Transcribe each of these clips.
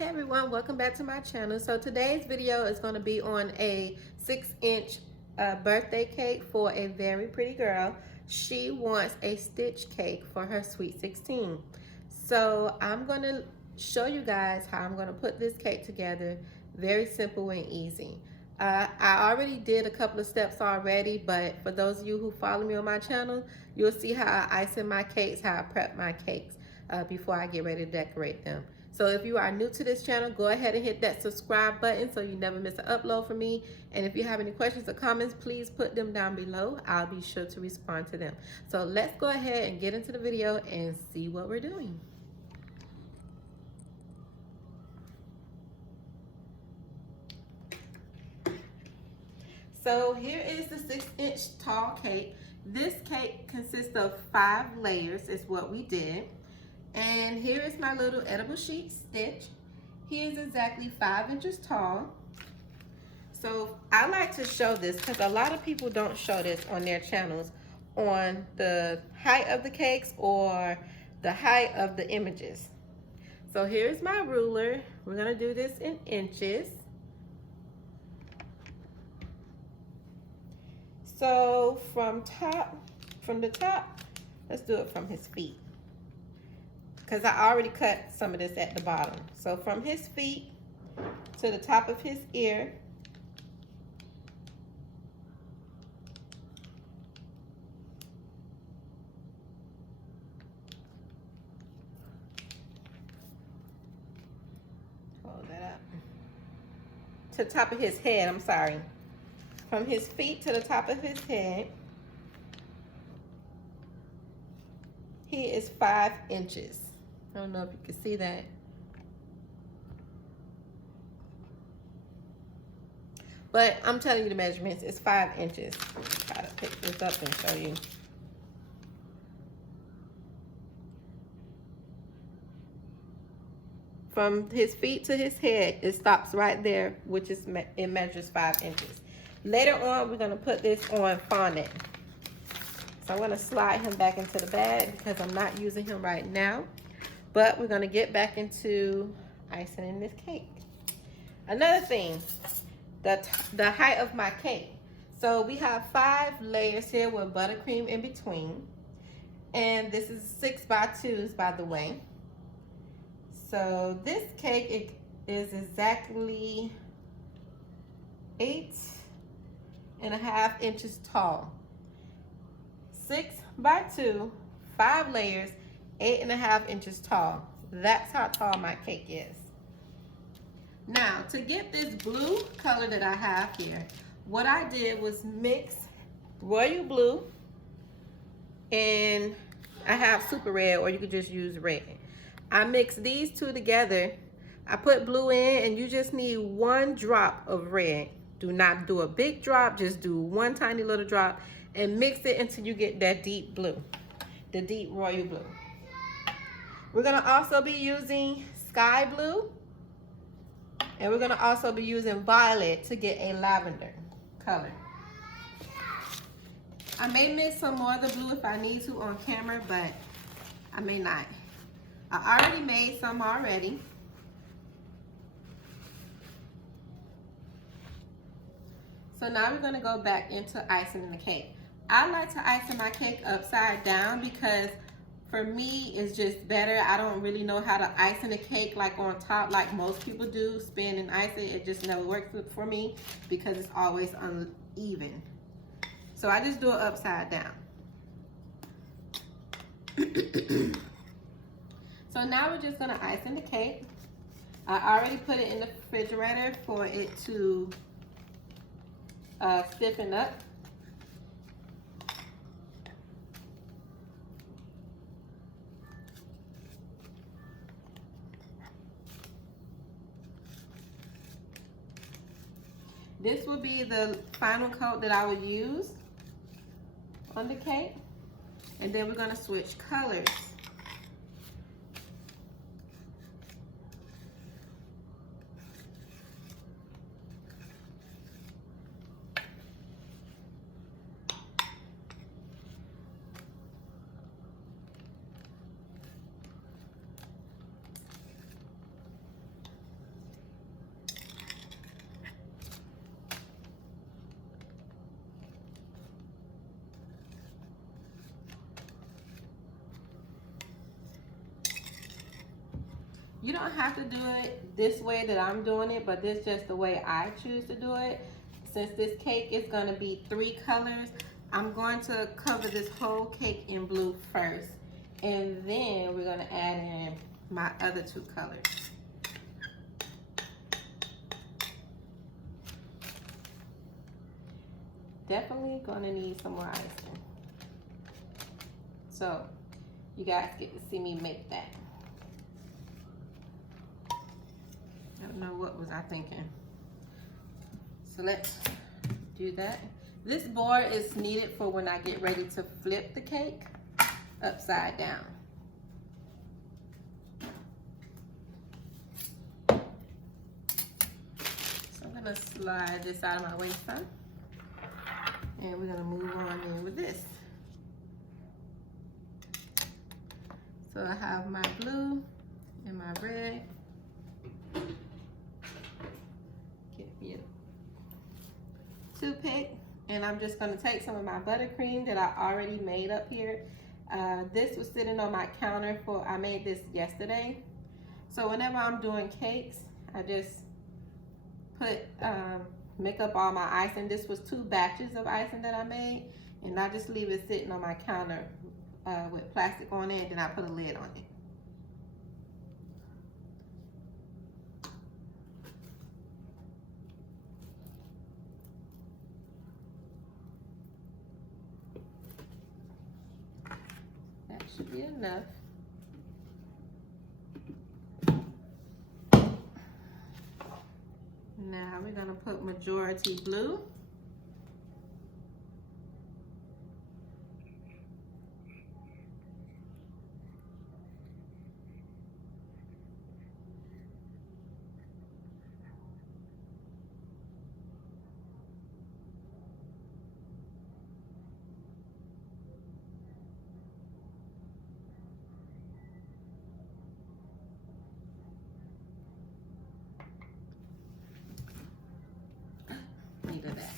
Hey everyone, welcome back to my channel. So today's video is going to be on a 6-inch birthday cake for a very pretty girl. She wants a Stich cake for her sweet 16. So I'm going to show you guys how I'm going to put this cake together. Very simple and easy. I already did a couple of steps already, but for those of you who follow me on my channel, you'll see how I ice in my cakes, how I prep my cakes before I get ready to decorate them. So if you are new to this channel, go ahead and hit that subscribe button so you never miss an upload from me. And if you have any questions or comments, please put them down below. I'll be sure to respond to them. So let's go ahead and get into the video and see what we're doing. So here is the 6-inch tall cake. This cake consists of 5 layers is what we did. And here is my little edible sheet Stich. He is exactly 5 inches tall. So I like to show this because a lot of people don't show this on their channels on the height of the cakes or the height of the images. So here's my ruler. We're gonna do this in inches. So from the top, let's do it from his feet, because I already cut some of this at the bottom. So from his feet to the top of his ear, hold that up, to the top of his head, I'm sorry. From his feet to the top of his head, he is 5 inches. I don't know if you can see that. But I'm telling you the measurements, it's 5 inches. Try to pick this up and show you. From his feet to his head, it stops right there, which is, it measures 5 inches. Later on, we're gonna put this on fondant. So I'm gonna slide him back into the bag because I'm not using him right now. But we're gonna get back into icing in this cake. Another thing, the height of my cake. So we have 5 layers here with buttercream in between. And this is 6x2s, by the way. So this cake is exactly 8.5 inches tall. 6x2, 5 layers, 8.5 inches tall. That's how tall my cake is. Now, to get this blue color that I have here, what I did was mix royal blue, and I have super red, or you could just use red. I mixed these two together. I put blue in, and you just need 1 drop of red. Do not do a big drop, just do 1 tiny little drop and mix it until you get that deep blue, the deep royal blue. We're gonna also be using Skyblue, and we're gonna also be using violet to get a lavender color. I may mix some more of the blue if I need to on camera, but I may not. I already made some already. So now we're gonna go back into icing in the cake. I like to ice my cake upside down because for me, it's just better. I don't really know how to ice in a cake like on top like most people do, spin and ice it. It just never works for me because it's always uneven. So I just do it upside down. So now we're just gonna ice in the cake. I already put it in the refrigerator for it to stiffen up. This will be the final coat that I will use on the cake. And then we're gonna switch colors. You don't have to do it this way that I'm doing it, but this is just the way I choose to do it. Since this cake is gonna be 3 colors, I'm going to cover this whole cake in blue first. And then we're gonna add in my other 2 colors. Definitely gonna need some more icing. So you guys get to see me make that. I don't know, what was I thinking? So let's do that. This board is needed for when I get ready to flip the cake upside down. So I'm gonna slide this out of my way some. And we're gonna move on in with this. So I have my blue and my red. Get me a toothpick, and I'm just gonna take some of my buttercream that I already made up here. This was sitting on my counter I made this yesterday. So whenever I'm doing cakes, I just make up all my icing. This was 2 batches of icing that I made, and I just leave it sitting on my counter with plastic on it, and then I put a lid on it. That should be enough. Now we're gonna put majority blue. Of that.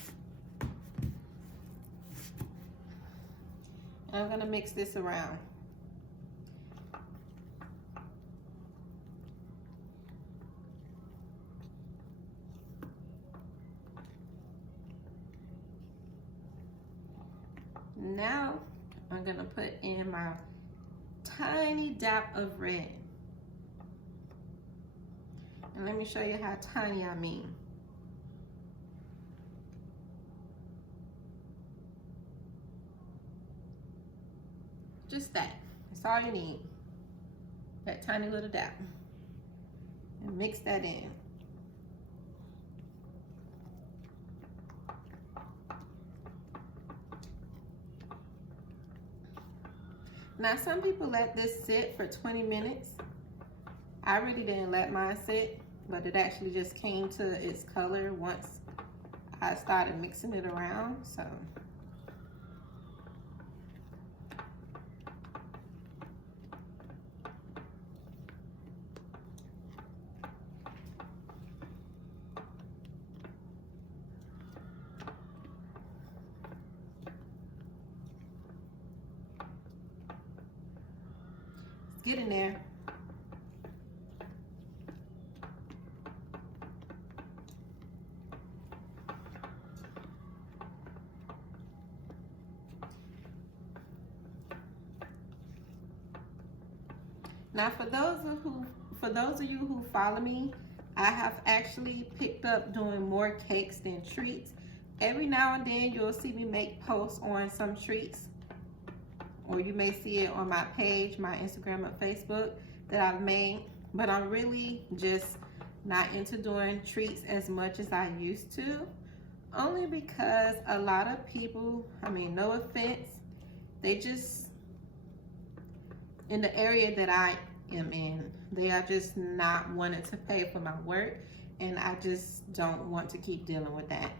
I'm gonna mix this around. Now I'm gonna put in my tiny dab of red. And let me show you how tiny I mean. Just that. That's all you need. That tiny little dab. And mix that in. Now some people let this sit for 20 minutes. I really didn't let mine sit, but it actually just came to its color once I started mixing it around, so. Get in there. Now for those of you who follow me, I have actually picked up doing more cakes than treats. Every now and then you'll see me make posts on some treats, or you may see it on my page, my Instagram or Facebook that I've made, but I'm really just not into doing treats as much as I used to, only because a lot of people, I mean, no offense, they just, in the area that I am in, they are just not wanting to pay for my work, and I just don't want to keep dealing with that.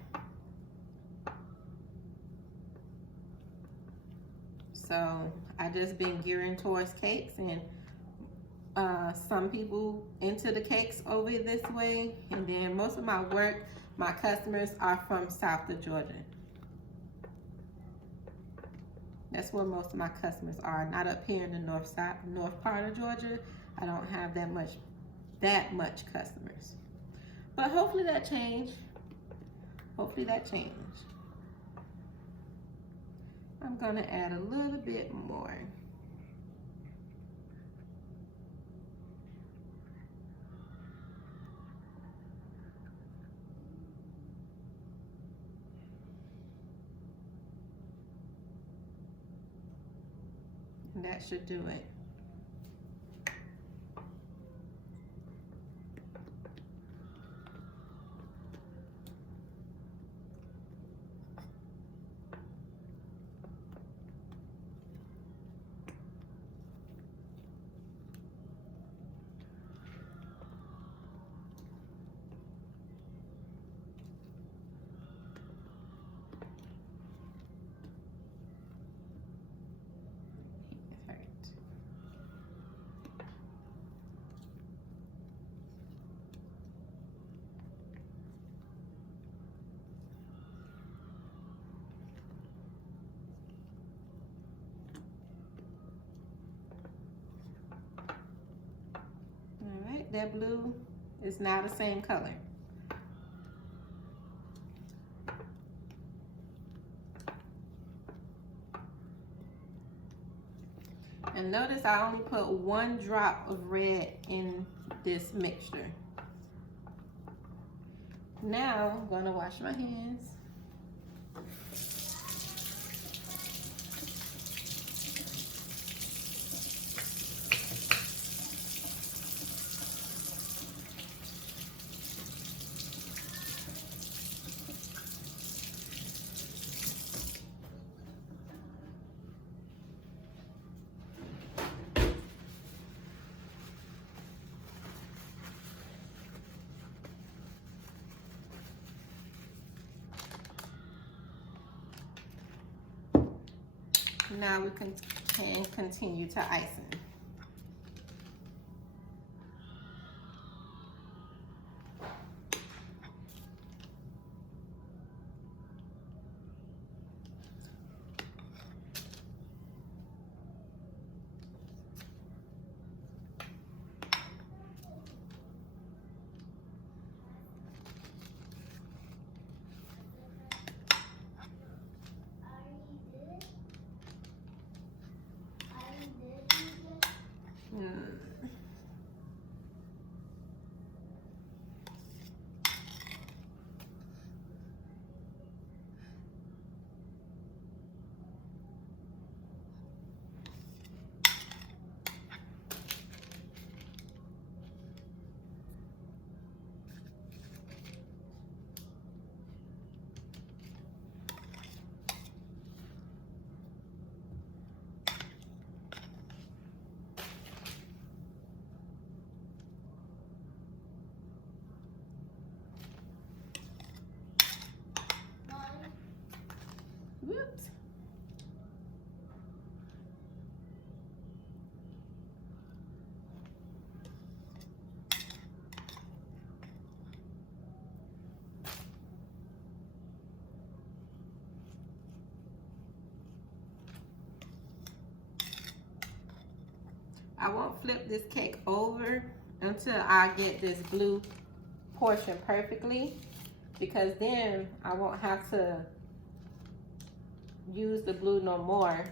So I just been gearing towards cakes, and some people into the cakes over this way, and then most of my work, my customers are from south of Georgia. That's where most of my customers are, not up here in the north part of Georgia. I don't have that much that much customers. But hopefully that changed. Hopefully that changed. I'm gonna add a little bit more. And that should do it. That blue is now the same color. And notice I only put 1 drop of red in this mixture. Now I'm gonna wash my hands. Now we can continue to icing. Whoops. I won't flip this cake over until I get this blue portion perfectly, because then I won't have to use the blue no more.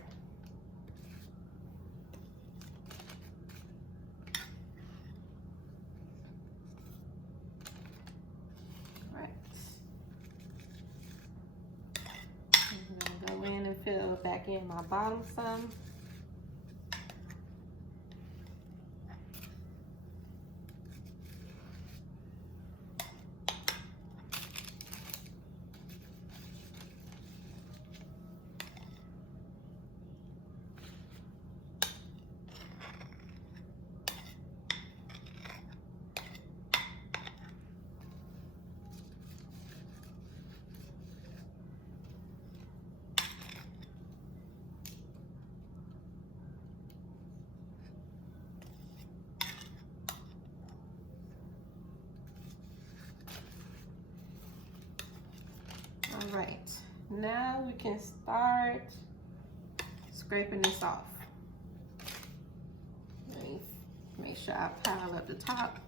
Right. I'm gonna go in and fill back in my bottom some. All right, now we can start scraping this off. Let me make sure I pile up the top.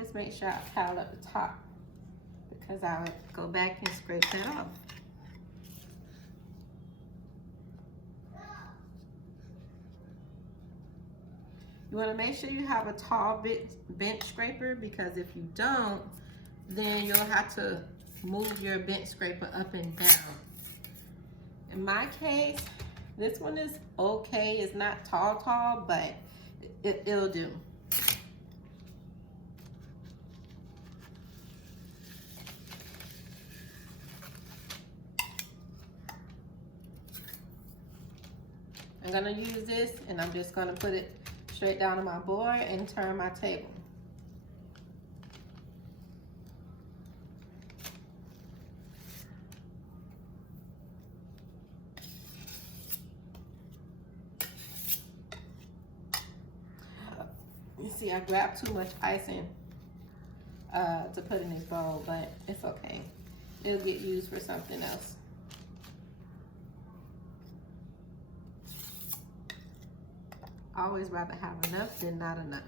always make sure I pile up the top because I'll go back and scrape that off. You want to make sure you have a tall bench scraper, because if you don't, then you'll have to move your bench scraper up and down. In my case, this one is okay. It's not tall, but it'll do. I'm gonna use this and I'm just gonna put it straight down on my board and turn my table. You see, I grabbed too much icing to put in this bowl, but it's okay. It'll get used for something else. I always rather have enough than not enough.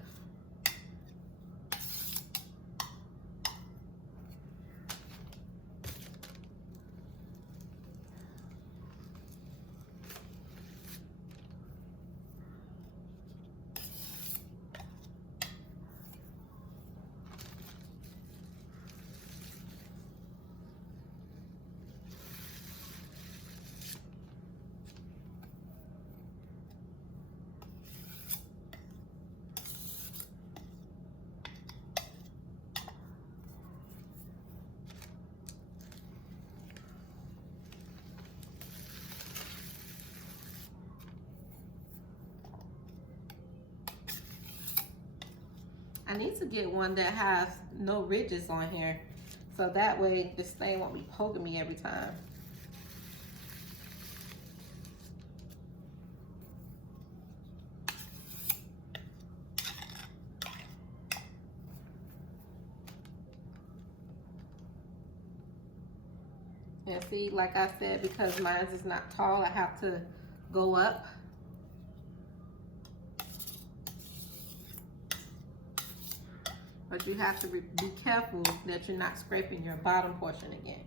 I need to get one that has no ridges on here, so that way this thing won't be poking me every time. And see, like I said, because mine is not tall, I have to go up. But you have to be careful that you're not scraping your bottom portion again.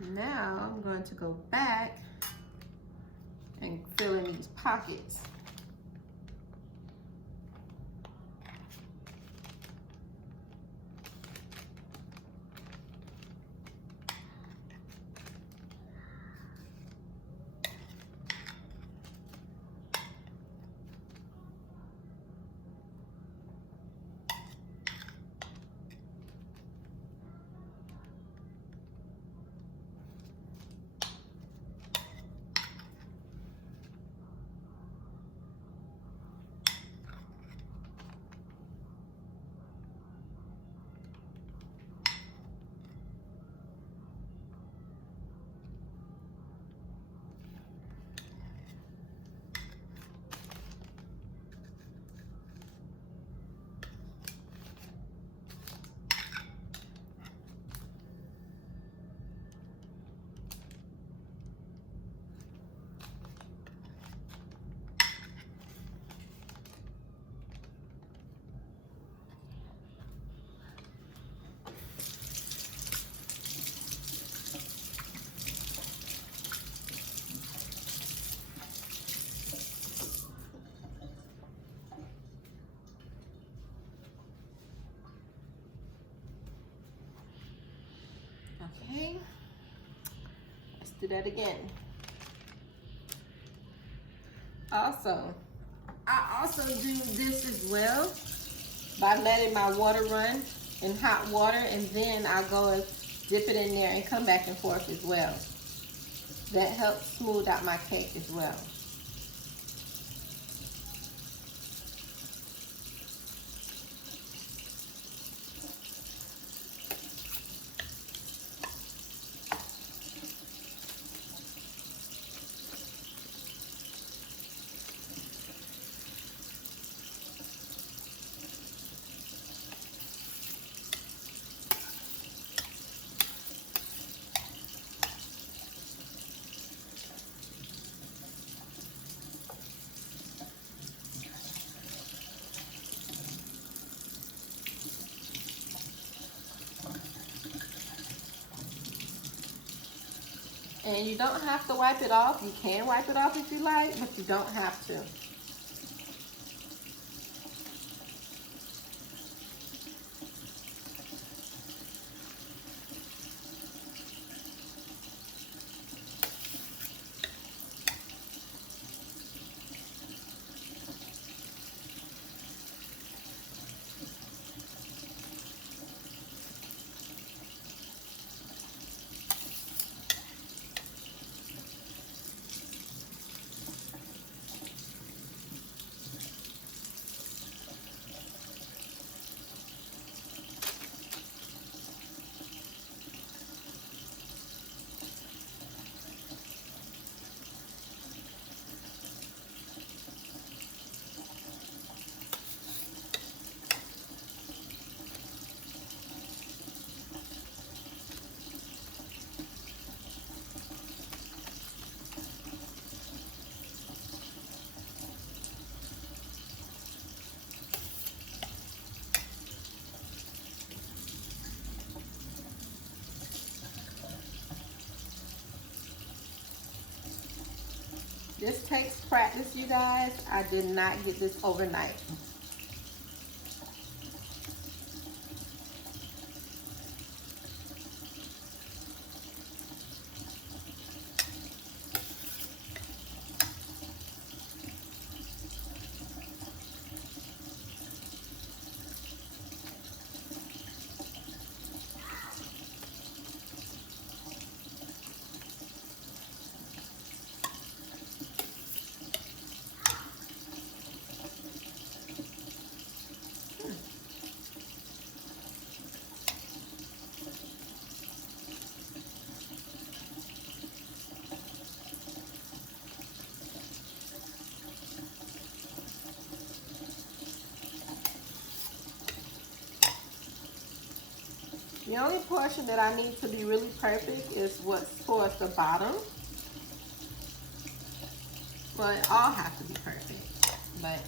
Now I'm going to go back and fill in these pockets. Okay, let's do that again. Also, I also do this as well by letting my water run in hot water, and then I go and dip it in there and come back and forth as well. That helps smooth out my cake as well. And you don't have to wipe it off. You can wipe it off if you like, but you don't have to. This takes practice, you guys. I did not get this overnight. The only portion that I need to be really perfect is what's towards the bottom. Well, it all has to be perfect, but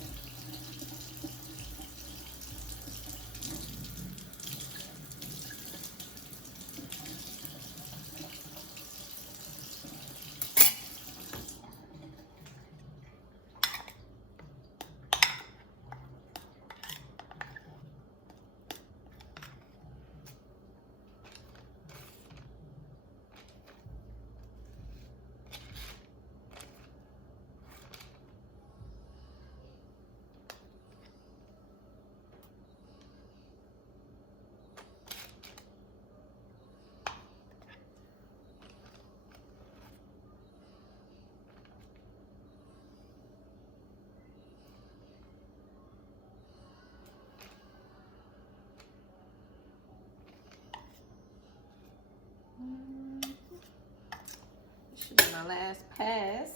this should be my last pass.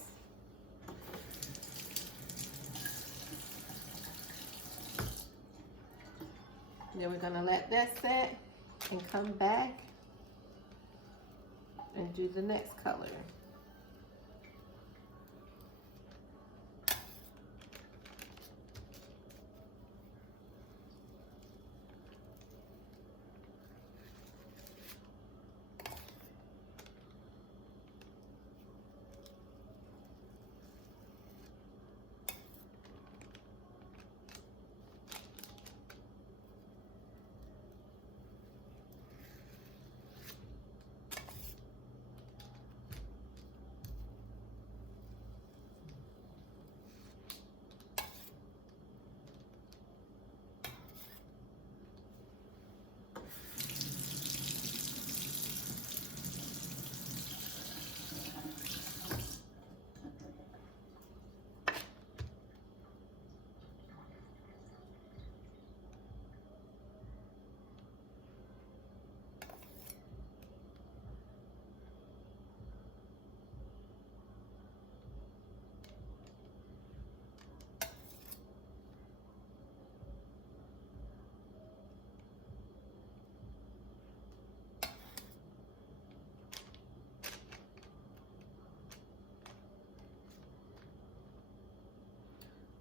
Then we're gonna let that set and come back and do the next color.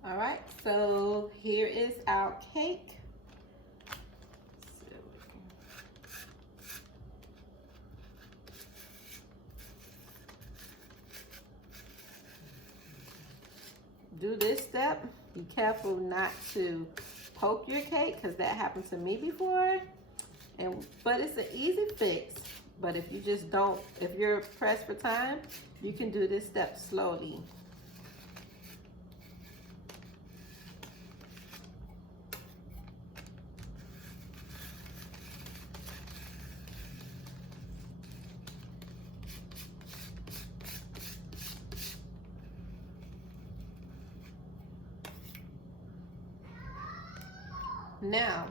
All right, so here is our cake. do this step, be careful not to poke your cake, because that happened to me before. But it's an easy fix. But if you just don't, if you're pressed for time, you can do this step slowly. Now,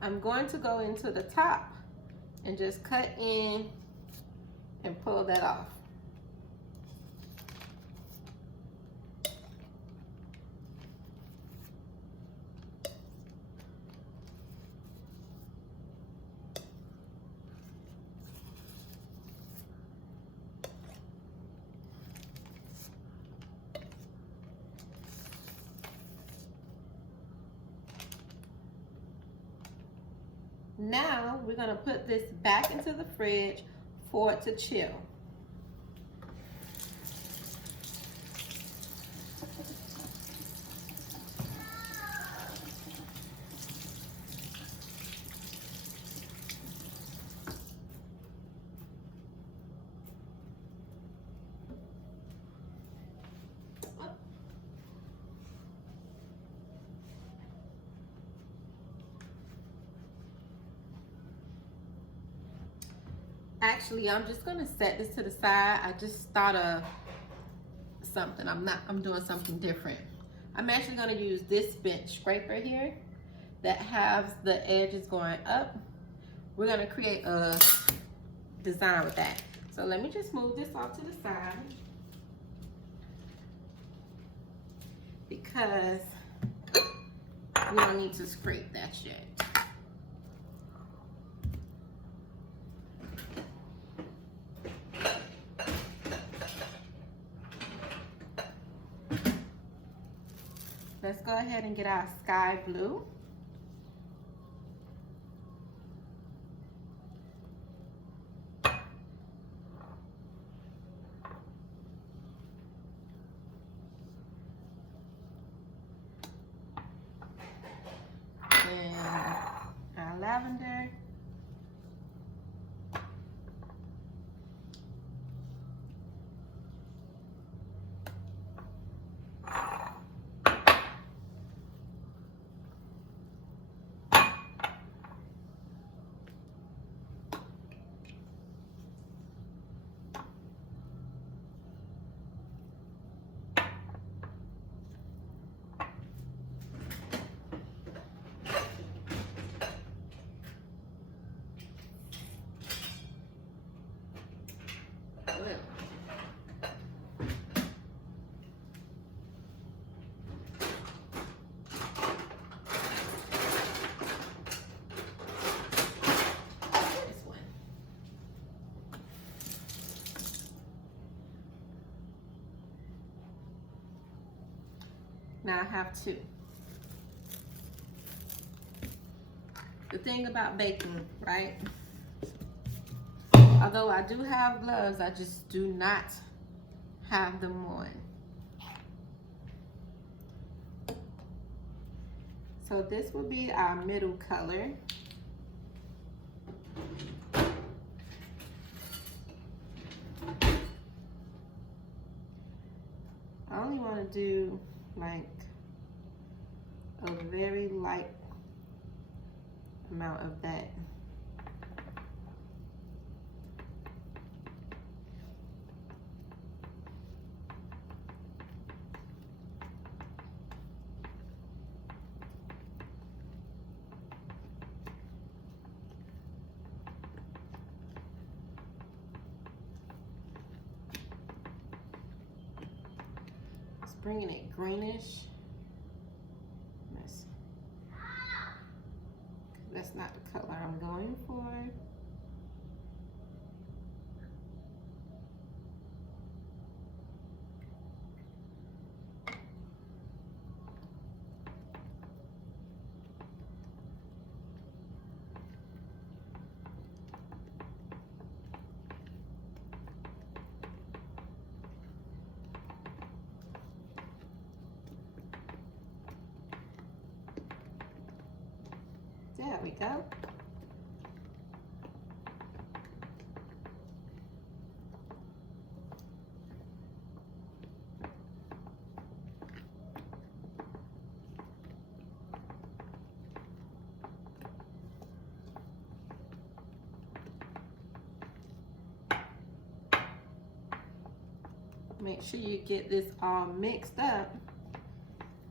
I'm going to go into the top and just cut in and pull that off. Now we're gonna put this back into the fridge for it to chill. Actually, I'm just gonna set this to the side. I just thought of something. I'm doing something different. I'm actually gonna use this bench scraper here that has the edges going up. We're gonna create a design with that. So let me just move this off to the side, because we don't need to scrape that yet. Let's go ahead and get our sky blue. And our lavender. Now I have two. The thing about baking, right? Although I do have gloves, I just do not have them on. So this will be our middle color. I only want to do like a very light amount of that. It's bringing it greenish. That's not the color I'm going for. we go. Make sure you get this all mixed up,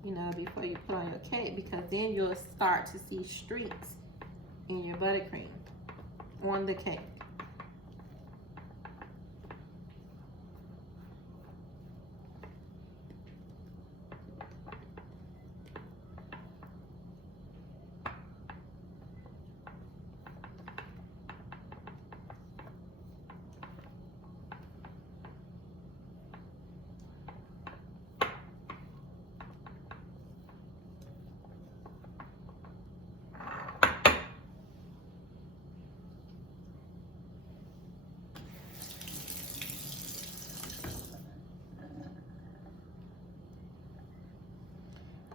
you know, before you put on your cake, because then you'll start to see streaks in your buttercream on the cake.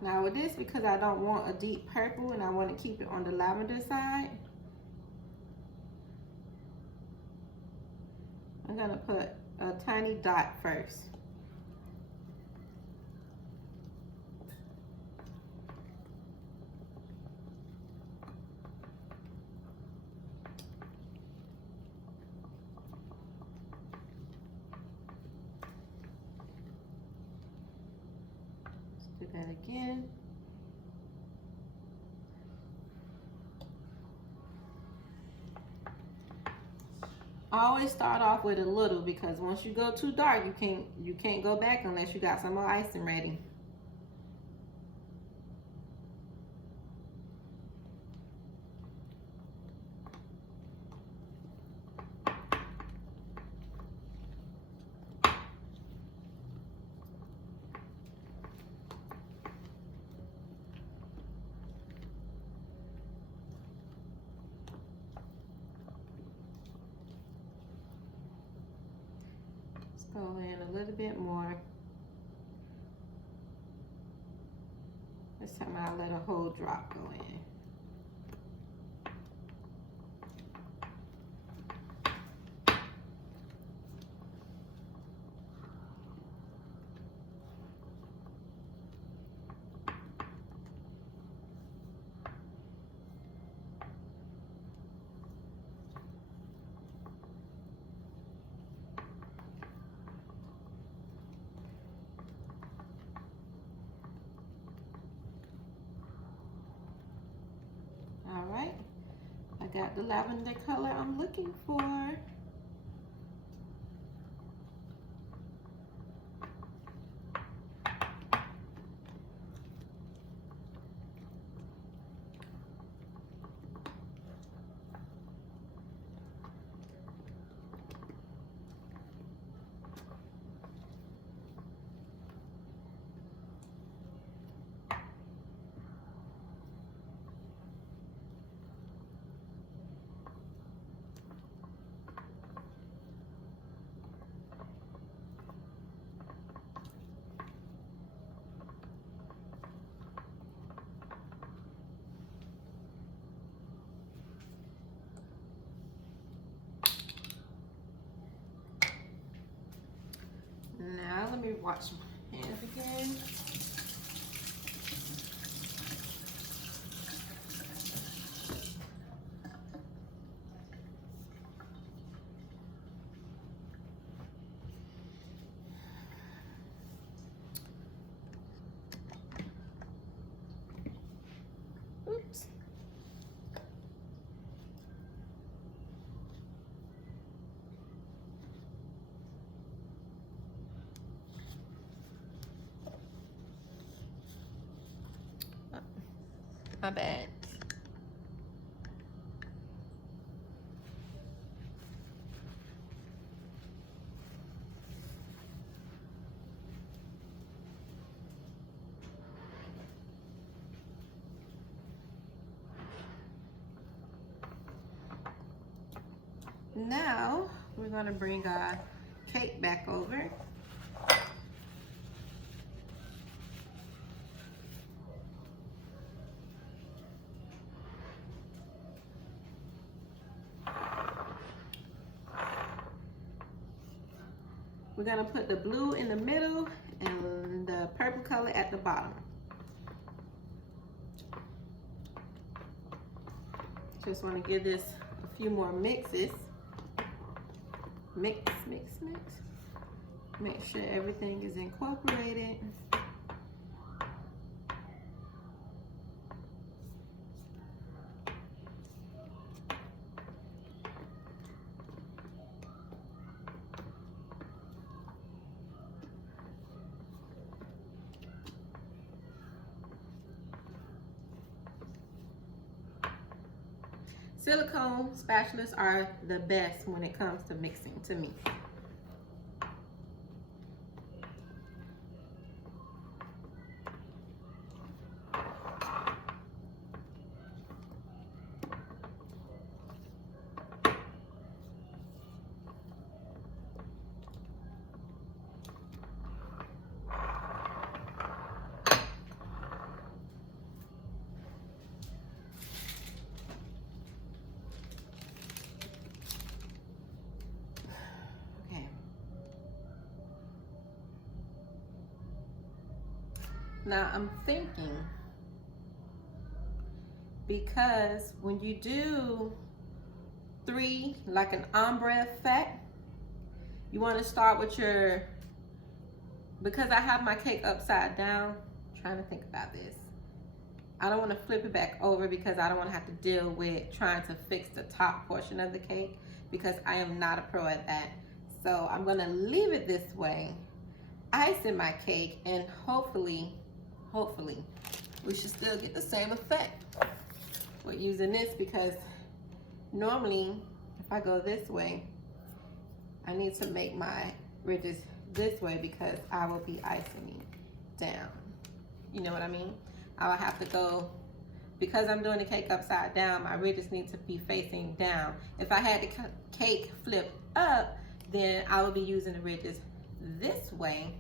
Now with this, because I don't want a deep purple and I want to keep it on the lavender side, I'm going to put a tiny dot first. Do that again. I always start off with a little, because once you go too dark, you can't go back unless you got some more icing ready. Go in a little bit more. This time I'll let a whole drop go in. All right, I got the lavender color I'm looking for. Now let me wash my hands again. Oops. My bad. Now we're going to bring our cake back over. We're gonna put the blue in the middle and the purple color at the bottom. Just want to give this a few more mixes. Mix, mix, mix. Make sure everything is incorporated. Silicone spatulas are the best when it comes to mixing to me. Now I'm thinking, because when you do 3, like an ombre effect, you want to start with your, because I have my cake upside down, I'm trying to think about this. I don't want to flip it back over because I don't want to have to deal with trying to fix the top portion of the cake, because I am not a pro at that. So I'm going to leave it this way, icing my cake, and hopefully we should still get the same effect with using this, because normally if I go this way, I need to make my ridges this way because I will be icing down. You know what I mean? I will have to go, because I'm doing the cake upside down, my ridges need to be facing down. If I had the cake flipped up, then I will be using the ridges this way